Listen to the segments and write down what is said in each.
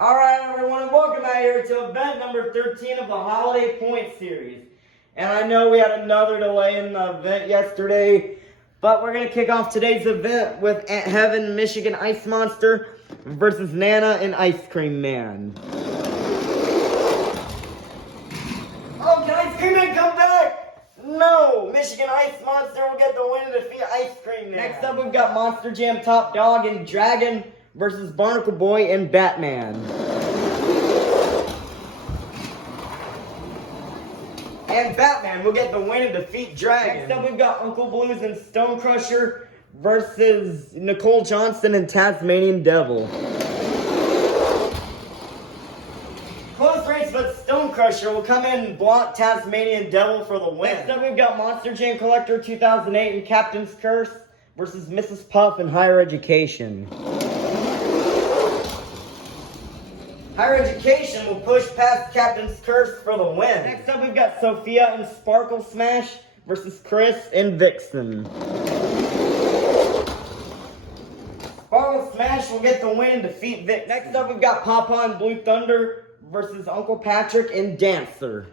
Alright everyone, and welcome out here to event number 13 of the Holiday Point Series. And I know we had another delay in the event yesterday, but we're going to kick off today's event with Aunt Heaven, Michigan Ice Monster versus Nana and Ice Cream Man. Oh, can Ice Cream Man come back? No! Michigan Ice Monster will get the win to defeat Ice Cream Man. Next up, we've got Monster Jam Top Dog and Dragon versus Barnacle Boy and Batman. And Batman will get the win and defeat Dragon. Next up, we've got Uncle Blues and Stone Crusher versus Nicole Johnson and Tasmanian Devil. Close race, but Stone Crusher will come in and block Tasmanian Devil for the win. Next up, we've got Monster Jam Collector 2008 and Captain's Curse versus Mrs. Puff and Higher Education. Higher Education will push past Captain's Curse for the win. Next up, we've got Sophia and Sparkle Smash versus Chris and Vixen. Sparkle Smash will get the win and defeat Vixen. Next up, we've got Papa and Blue Thunder versus Uncle Patrick and Dancer.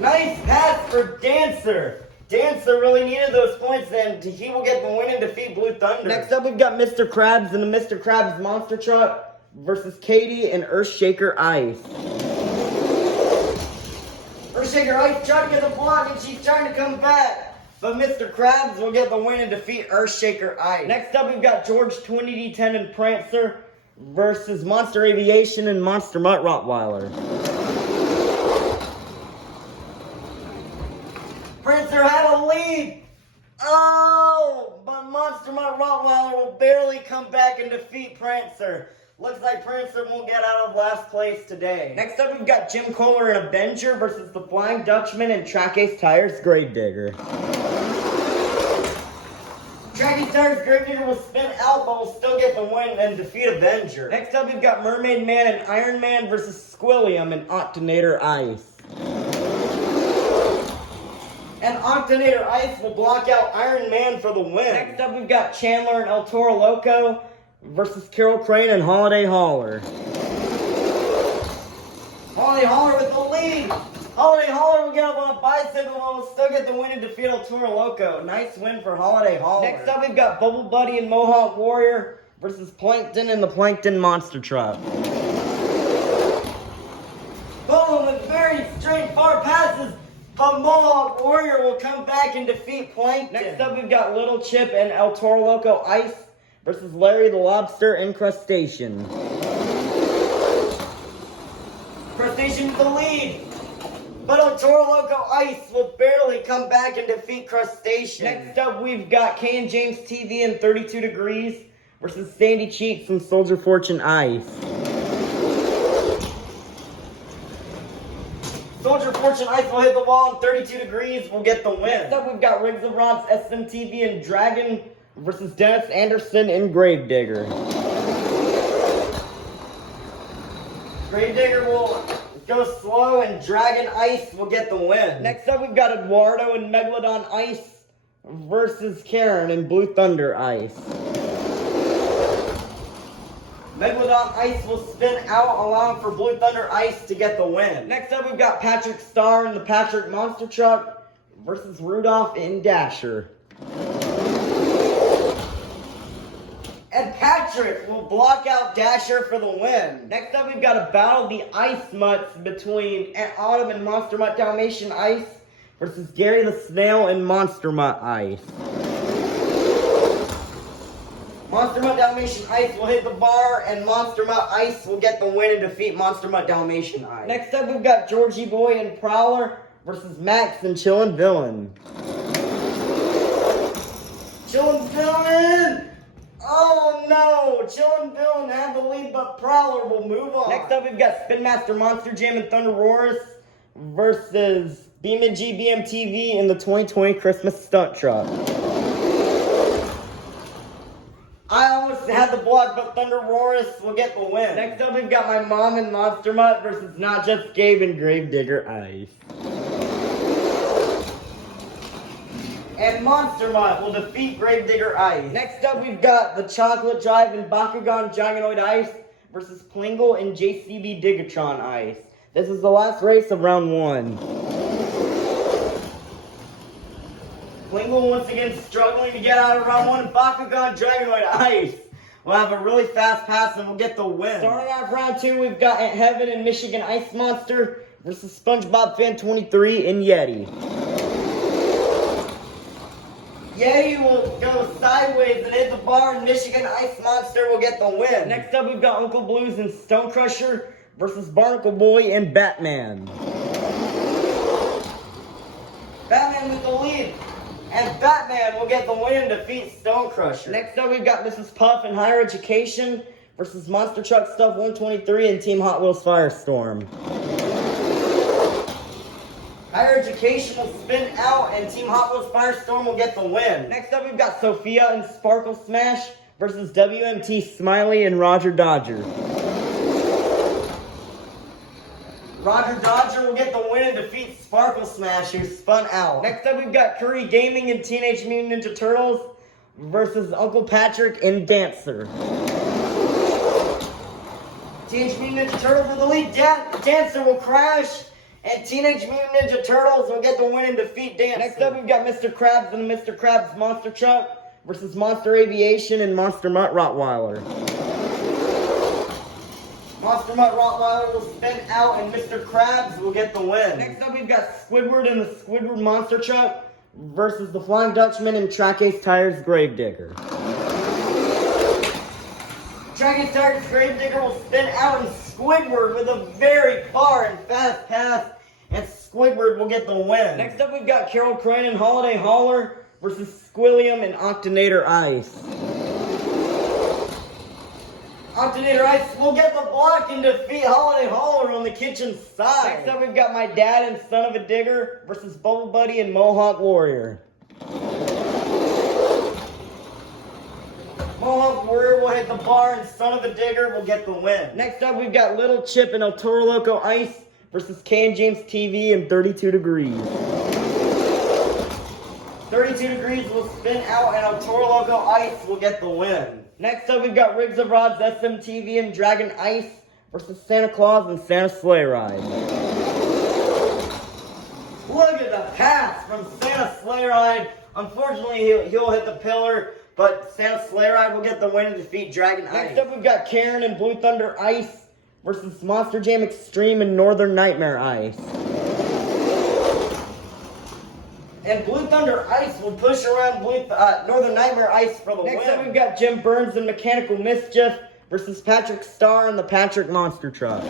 Nice pass for Dancer. Dancer really needed those points, and he will get the win and defeat Blue Thunder. Next up, we've got Mr. Krabs and the Mr. Krabs Monster Truck versus Katie and Earthshaker Ice. Earthshaker Ice tried to get the block, and she's trying to come back. But Mr. Krabs will get the win and defeat Earthshaker Ice. Next up, we've got George 20D10 and Prancer versus Monster Aviation and Monster Mutt Rottweiler. Prancer had a lead. Oh, but Monster Mutt Rottweiler will barely come back and defeat Prancer. Looks like Prancer won't get out of last place today. Next up, we've got Jim Kohler and Avenger versus the Flying Dutchman and Track Ace Tires Gravedigger. Track Ace Tires Gravedigger will spin out, but will still get the win and defeat Avenger. Next up, we've got Mermaid Man and Iron Man versus Squilliam and Octonator Ice. And Octonator Ice will block out Iron Man for the win. Next up, we've got Chandler and El Toro Loco versus Carol Crane and Holiday Hauler. Holiday Hauler with the lead. Holiday Hauler will get up on a bicycle and will still get the win and defeat El Toro Loco. Nice win for Holiday Hauler. Next up, we've got Bubble Buddy and Mohawk Warrior versus Plankton and the Plankton Monster Truck. Boom, with very straight far passes. But Mohawk Warrior will come back and defeat Plankton. Next up, we've got Little Chip and El Toro Loco Ice versus Larry the Lobster and Crustacean. Crustacean with the lead. But El Toro Loco Ice will barely come back and defeat Crustacean. Next up, we've got Kay and James TV and 32 Degrees versus Sandy Cheeks and Soldier Fortune Ice. Soldier Fortune Ice will hit the wall and 32 Degrees will get the win. Next up, we've got Riggs of Rods, SMTV, and Dragon versus Dennis Anderson and Gravedigger. Gravedigger will go slow and Dragon Ice will get the win. Next up, we've got Eduardo and Megalodon Ice versus Karen and Blue Thunder Ice. Megalodon Ice will spin out, allowing for Blue Thunder Ice to get the win. Next up, we've got Patrick Star and the Patrick Monster Truck versus Rudolph and Dasher. And Patrick will block out Dasher for the win. Next up, we've got a battle of the Ice Mutts between Aunt Autumn and Monster Mutt Dalmatian Ice versus Gary the Snail and Monster Mutt Ice. Monster Mutt Dalmatian Ice will hit the bar, and Monster Mutt Ice will get the win and defeat Monster Mutt Dalmatian Ice. Next up, we've got Georgie Boy and Prowler versus Max and Chillin' Villain. Chillin' Villain! Oh no! Chillin' Villain had the lead, but Prowler will move on. Next up, we've got Spin Master Monster Jam and Thunder Roars versus BeamNG BMTV in the 2020 Christmas Stunt Truck. I almost had the block, but Thunder Roarus will get the win. Next up, we've got my mom and Monster Mutt versus Not Just Gabe and Gravedigger Ice. And Monster Mutt will defeat Gravedigger Ice. Next up, we've got the Chocolate Drive and Bakugan Giganoid Ice versus Plingle and JCB Digatron Ice. This is the last race of round 1. Plingle once again struggling to get out of round 1. Bakugan Dragonoid Ice will have a really fast pass and will get the win. Starting off round 2, we've got Aunt Heaven and Michigan Ice Monster versus SpongeBob Fan 23 and Yeti. Yeti will go sideways and hit the bar, and Michigan Ice Monster will get the win. Next up, we've got Uncle Blues and Stone Crusher versus Barnacle Boy and Batman. Batman with the lead, and Batman will get the win and defeat Stone Crusher. Next up, we've got Mrs. Puff and Higher Education versus Monster Truck Stuff 123 and Team Hot Wheels Firestorm. Higher Education will spin out, and Team Hot Wheels Firestorm will get the win. Next up, we've got Sophia and Sparkle Smash versus WMT Smiley and Roger Dodger. Roger Dodger will get the win and defeat Sparkle Smash, who spun out. Next up, we've got Curry Gaming and Teenage Mutant Ninja Turtles versus Uncle Patrick and Dancer. Teenage Mutant Ninja Turtles with the lead. Dancer will crash, and Teenage Mutant Ninja Turtles will get the win and defeat Dancer. Next up, we've got Mr. Krabs and the Mr. Krabs Monster Truck versus Monster Aviation and Monster Mutt Rottweiler. Monster Mutt Rottweiler will spin out, and Mr. Krabs will get the win. Next up, we've got Squidward and the Squidward Monster Truck versus the Flying Dutchman and Track Ace Tires Gravedigger. Track Ace Tires Gravedigger will spin out, and Squidward with a very far and fast pass, and Squidward will get the win. Next up, we've got Carol Crane and Holiday Hauler versus Squilliam and Octonator Ice. Octonator Ice will get the block and defeat Holiday Hauler on the kitchen side. Next up, we've got My Dad and Son of a Digger versus Bubble Buddy and Mohawk Warrior. Mohawk Warrior will hit the bar, and Son of a Digger will get the win. Next up, we've got Little Chip and El Toro Loco Ice versus Kay and James TV and 32 Degrees. 32 Degrees will spin out, and El Toro Loco Ice will get the win. Next up, we've got Riggs of Rods, SMTV, and Dragon Ice versus Santa Claus and Santa Sleigh Ride. Look at the pass from Santa Sleigh Ride. Unfortunately, he'll hit the pillar, but Santa Sleigh Ride will get the win and defeat Dragon Ice. Next up, we've got Karen and Blue Thunder Ice versus Monster Jam Extreme and Northern Nightmare Ice. And Blue Thunder Ice will push around Northern Nightmare Ice for the win. Next up, we've got Jim Burns and Mechanical Mischief versus Patrick Starr and the Patrick Monster Truck.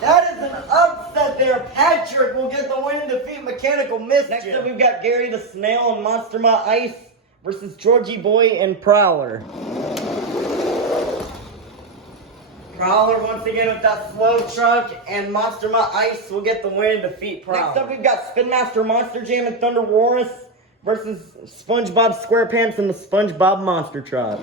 That is an upset there. Patrick will get the win and defeat Mechanical Mischief. Next up, we've got Gary the Snail and Monster Mutt Ice versus Georgie Boy and Prowler. Prowler once again with that slow truck, and Monster Mutt Ice will get the win and defeat Prowler. Next up, we've got Spin Master Monster Jam and Thunder Walrus versus SpongeBob SquarePants and the SpongeBob Monster Truck.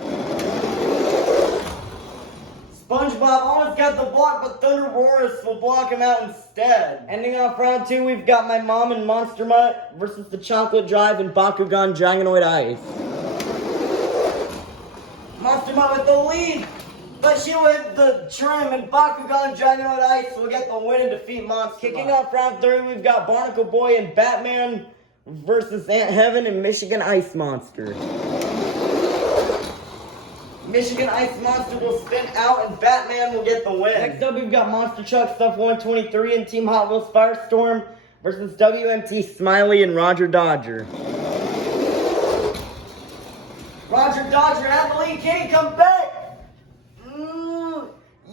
SpongeBob almost got the block, but Thunder Walrus will block him out instead. Ending off round 2, we've got My Mom and Monster Mutt versus the Chocolate Drive and Bakugan Dragonoid Ice. Monster Mutt with the lead, but she'll hit the trim, and Bakugan Dragonoid Ice will get the win and defeat Monster Mutt. Kicking off round 3, we've got Barnacle Boy and Batman versus Aunt Heaven and Michigan Ice Monster. Michigan Ice Monster will spin out, and Batman will get the win. Next up, we've got Monster Truck Stuff 123 and Team Hot Wheels Firestorm versus WMT Smiley and Roger Dodger. Roger Dodger at the lead. Can he come back?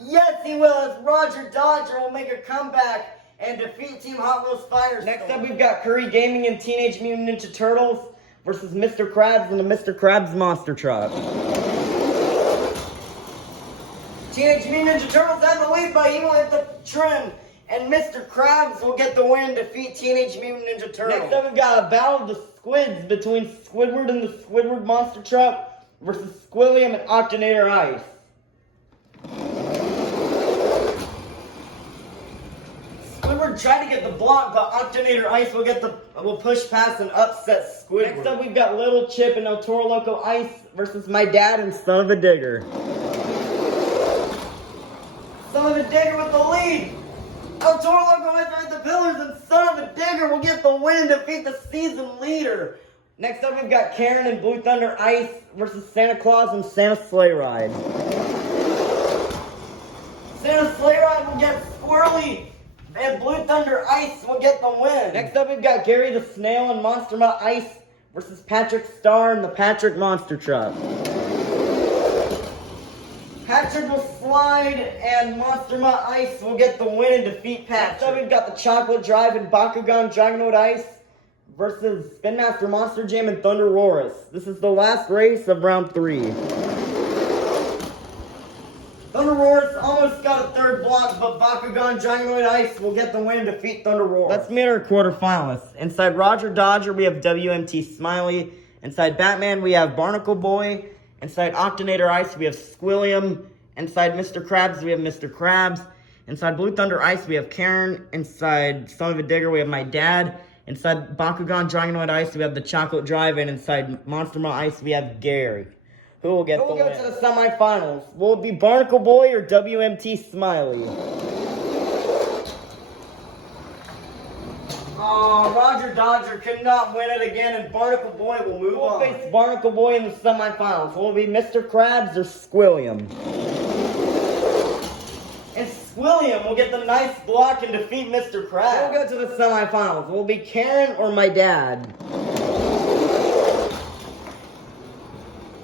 Yes, he will. As Roger Dodger will make a comeback and defeat Team Hot Wheels Firestorm. Next up, we've got Curry Gaming and Teenage Mutant Ninja Turtles versus Mr. Krabs and the Mr. Krabs Monster Truck. Teenage Mutant Ninja Turtles have the lead, but he will hit the trim, and Mr. Krabs will get the win and defeat Teenage Mutant Ninja Turtles. Next up, we've got a battle of the squids between Squidward and the Squidward Monster Truck versus Squilliam and Octonator Ice. Squidward Squidward tried to get the block, but Octonator Ice will push past and upset Squidward. Next up, we've got Little Chip and El Toro Loco Ice versus my dad and Son of a Digger. Son of a Digger with the lead. El Toro Loco Ice behind the pillars, and Son of a Digger will get the win and defeat the season leader. Next up, we've got Karen and Blue Thunder Ice versus Santa Claus and Santa Sleigh Ride. Santa Sleigh Ride will get Squirrely, and Blue Thunder Ice will get the win. Next up, we've got Gary the Snail and Monster Mutt Ice versus Patrick Star and the Patrick Monster Truck. Patrick will slide, and Monster Mutt Ice will get the win and defeat Patrick. Next up, we've got the Chocolate Drive and Bakugan Dragonoid Ice versus Spin Master Monster Jam and Thunder Roarus. This is the last race of round 3. Thunder Roarus almost got a third block, but Bakugan Dragonoid Ice will get the win and defeat Thunder Roarus. Let's meet our quarterfinalists. Inside Roger Dodger, we have WMT Smiley. Inside Batman, we have Barnacle Boy. Inside Octonator Ice, we have Squilliam. Inside Mr. Krabs, we have Mr. Krabs. Inside Blue Thunder Ice, we have Karen. Inside Son of a Digger, we have my dad. Inside Bakugan Dragonoid Ice, we have the Chocolate Drive, and inside Monster Mutt Ice, we have Gary. Who will get the win? We'll go to the semifinals. Will it be Barnacle Boy or WMT Smiley? Oh, Roger Dodger could not win it again, and Barnacle Boy will move on. We'll face Barnacle Boy in the semifinals. Will it be Mr. Krabs or Squilliam? And Squilliam will get the nice block and defeat Mr. Krabs. We'll go to the semifinals. Will it be Karen or my dad?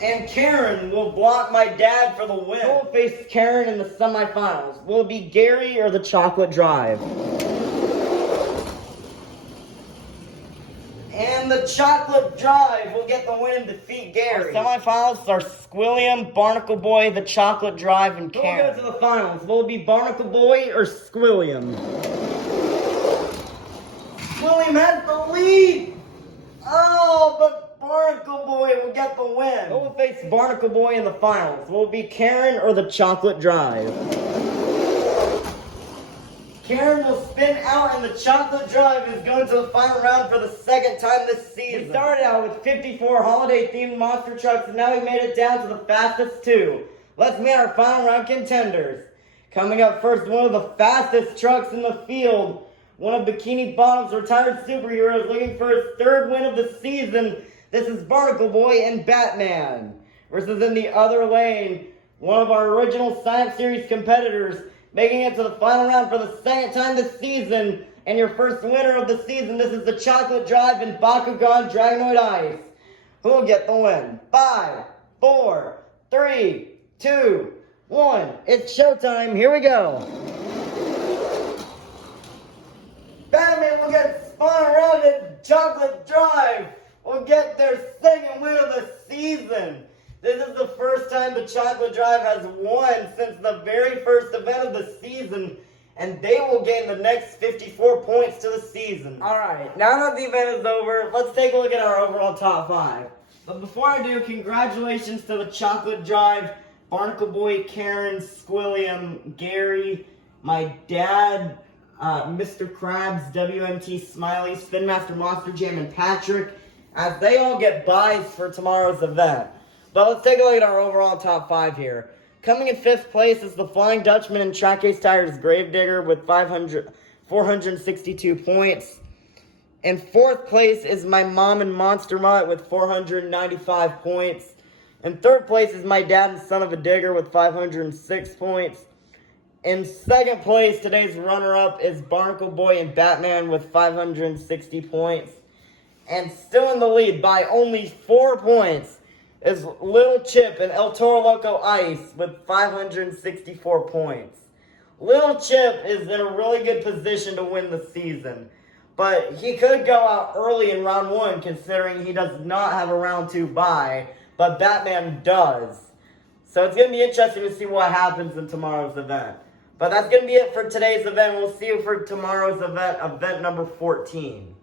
And Karen will block my dad for the win. Who will face Karen in the semifinals? Will it be Gary or the Chocolate Drive? And the Chocolate Drive will get the win and defeat Gary. Our semifinals are Squilliam, Barnacle Boy, the Chocolate Drive, and Karen. We'll go to the finals. Will it be Barnacle Boy or Squilliam? Squilliam has the lead! Oh, but Barnacle Boy will get the win. Who will face Barnacle Boy in the finals? Will it be Karen or the Chocolate Drive? Karen will spin out, and the Chocolate Drive is going to the final round for the second time this season. We started out with 54 holiday-themed monster trucks, and now we made it down to the fastest 2. Let's meet our final round contenders. Coming up first, one of the fastest trucks in the field, one of Bikini Bottom's retired superheroes looking for his 3rd win of the season. This is Barnacle Boy and Batman. Versus in the other lane, one of our original Science Series competitors, making it to the final round for the 2nd time this season, and your first winner of the season. This is the Chocolate Drive and Bakugan Dragonoid Ice. Who will get the win? 5, 4, 3, 2, 1. It's showtime. Here we go. Batman will get spun around, and Chocolate Drive will get their 2nd win of the season. This is the first time the Chocolate Drive has won since the very first event of the season, and they will gain the next 54 points to the season. Alright, now that the event is over, let's take a look at our overall top 5. But before I do, congratulations to the Chocolate Drive, Barnacle Boy, Karen, Squilliam, Gary, my dad, Mr. Krabs, WMT Smiley, Spin Master Monster Jam, and Patrick, as they all get buys for tomorrow's event. But let's take a look at our overall top 5 here. Coming in 5th place is the Flying Dutchman and Track Ace Tires Gravedigger with 462 points. In 4th place is my Mom and Monster Mutt with 495 points. In 3rd place is my dad and Son of a Digger with 506 points. In 2nd place, today's runner-up is Barnacle Boy and Batman with 560 points. And still in the lead by only 4 points is Little Chip and El Toro Loco Ice with 564 points. Little Chip is in a really good position to win the season, but he could go out early in round 1 considering he does not have a round 2 bye, but Batman does. So it's going to be interesting to see what happens in tomorrow's event. But that's going to be it for today's event. We'll see you for tomorrow's event, event number 14.